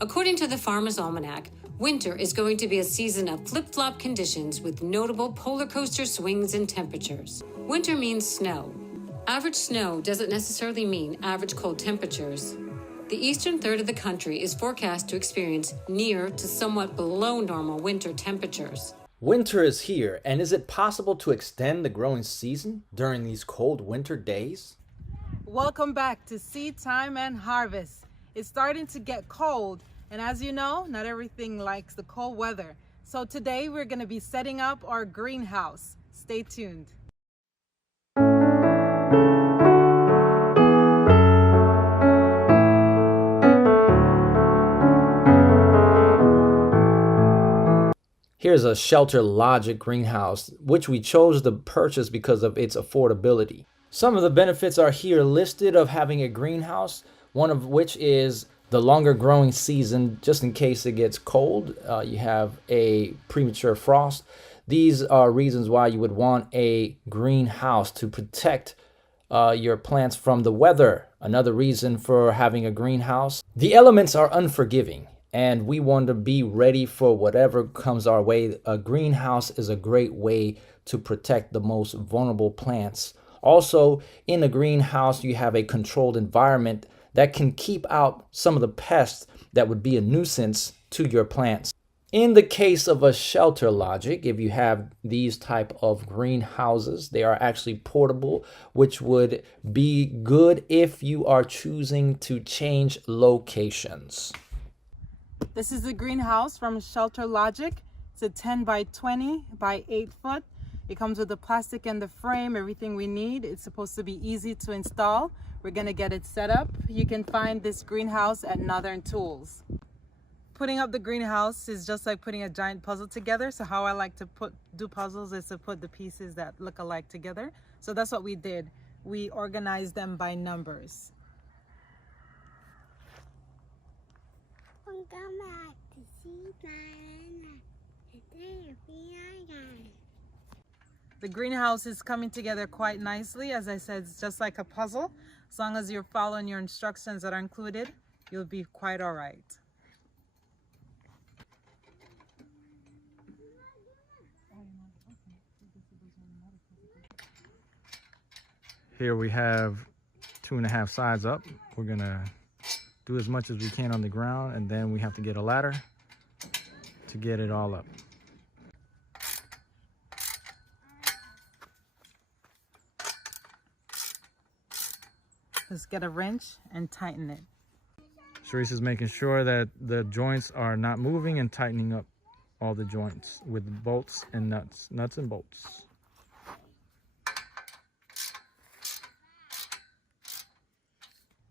According to the Farmer's Almanac, winter is going to be a season of flip-flop conditions with notable polar coaster swings in temperatures. Winter means snow. Average snow doesn't necessarily mean average cold temperatures. The eastern third of the country is forecast to experience near to somewhat below normal winter temperatures. Winter is here, and is it possible to extend the growing season during these cold winter days? Welcome back to Seed Time and Harvest. It's starting to get cold, and as you know, not everything likes the cold weather. So today we're going to be setting up our greenhouse. Stay tuned. Here's a Shelter Logic greenhouse, which we chose to purchase because of its affordability. Some of the benefits are here listed of having a greenhouse, one of which is the longer growing season, just in case it gets cold. You have a premature frost. These are reasons why you would want a greenhouse to protect your plants from the weather. Another reason for having a greenhouse. The elements are unforgiving, and we want to be ready for whatever comes our way. A greenhouse is a great way to protect the most vulnerable plants. Also, in a greenhouse, you have a controlled environment that can keep out some of the pests that would be a nuisance to your plants. In the case of a Shelter Logic, if you have these type of greenhouses, they are actually portable, which would be good if you are choosing to change locations. This is the greenhouse from Shelter Logic. It's a 10 by 20 by 8 foot. It comes with the plastic and the frame, everything we need. It's supposed to be easy to install. We're gonna get it set up. You can find this greenhouse at Northern Tools. Putting up the greenhouse is just like putting a giant puzzle together. So how I like to do puzzles is to put the pieces that look alike together. So that's what we did. We organized them by numbers. Welcome back to Seed Time. The greenhouse is coming together quite nicely. As I said, it's just like a puzzle. As long as you're following your instructions that are included, you'll be quite all right. Here we have 2.5 sides up. We're gonna do as much as we can on the ground, and then we have to get a ladder to get it all up. Just get a wrench and tighten it. Sharice is making sure that the joints are not moving and tightening up all the joints with bolts and nuts and bolts.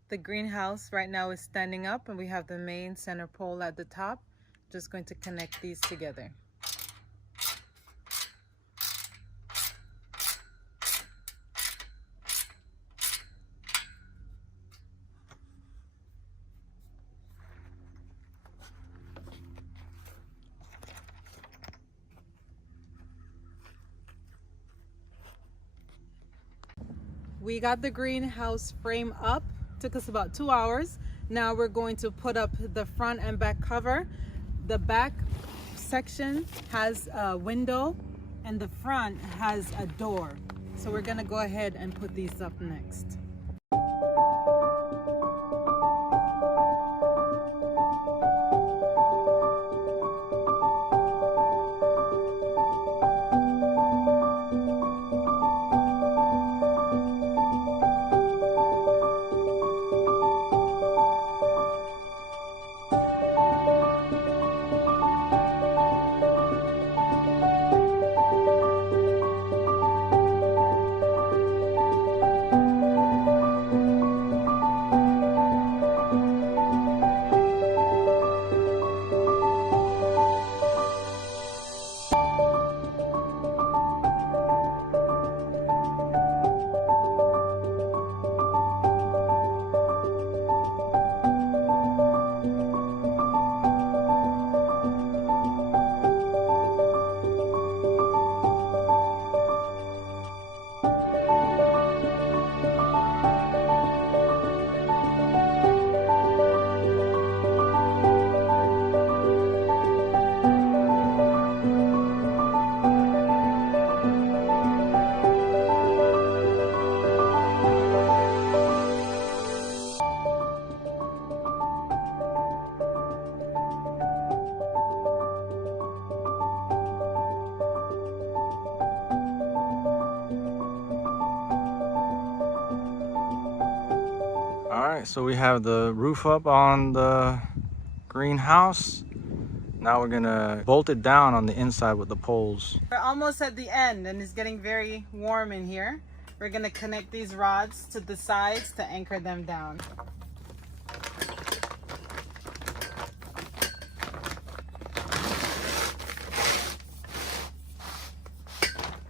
The greenhouse right now is standing up, and we have the main center pole at the top. Just going to connect these together. We got the greenhouse frame up. Took us about 2 hours. Now we're going to put up the front and back cover. The back section has a window and the front has a door. So we're gonna go ahead and put these up next. right, so we have the roof up on the greenhouse. Now we're gonna bolt it down on the inside with the poles. We're almost at the end and it's getting very warm in here. We're gonna connect these rods to the sides to anchor them down.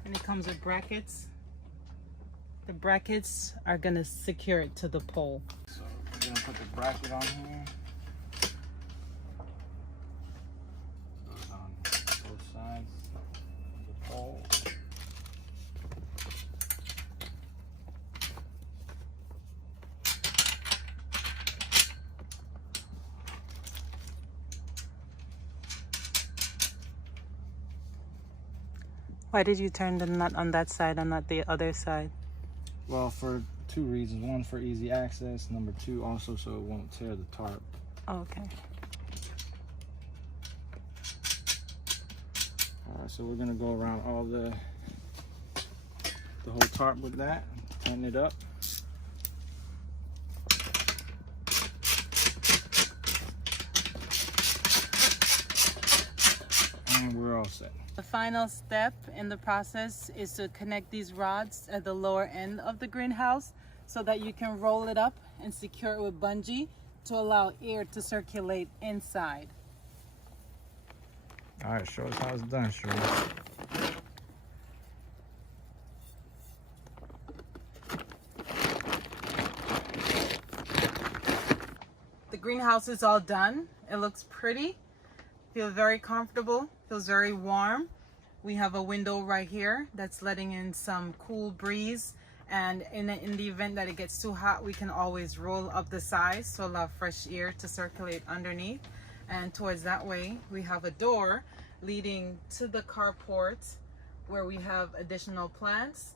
And it comes with brackets. The brackets are gonna secure it to the pole. So we're gonna put the bracket on here. Goes on both sides of the pole. Why did you turn the nut on that side and not the other side? Well, for two reasons. One, for easy access. Number two, also so it won't tear the tarp. Okay. Alright, so we're gonna go around all the whole tarp with that, tighten it up. And we're all set. The final step in the process is to connect these rods at the lower end of the greenhouse so that you can roll it up and secure it with bungee to allow air to circulate inside. All right, show us how it's done, Shirley. The greenhouse is all done. It looks pretty. Feel very comfortable, feels very warm. We have a window right here that's letting in some cool breeze, and in the event that it gets too hot, we can always roll up the sides to allow fresh air to circulate underneath. And towards that way, we have a door leading to the carport where we have additional plants.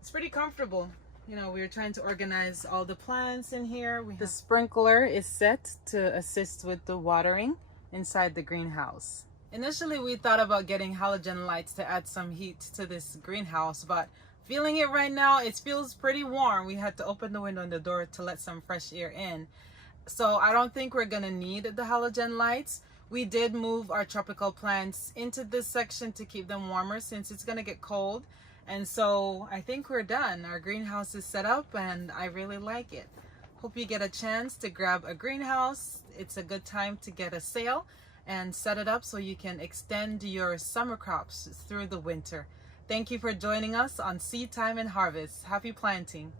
It's pretty comfortable. You know, we're trying to organize all the plants in here. The sprinkler is set to assist with the watering inside the greenhouse. Initially, we thought about getting halogen lights to add some heat to this greenhouse, but feeling it right now, it feels pretty warm. We had to open the window and the door to let some fresh air in. So I don't think we're gonna need the halogen lights. We did move our tropical plants into this section to keep them warmer since it's gonna get cold. And so I think we're done. Our greenhouse is set up and I really like it. Hope you get a chance to grab a greenhouse. It's a good time to get a sale and set it up so you can extend your summer crops through the winter. Thank you for joining us on Seed Time and Harvest. Happy planting.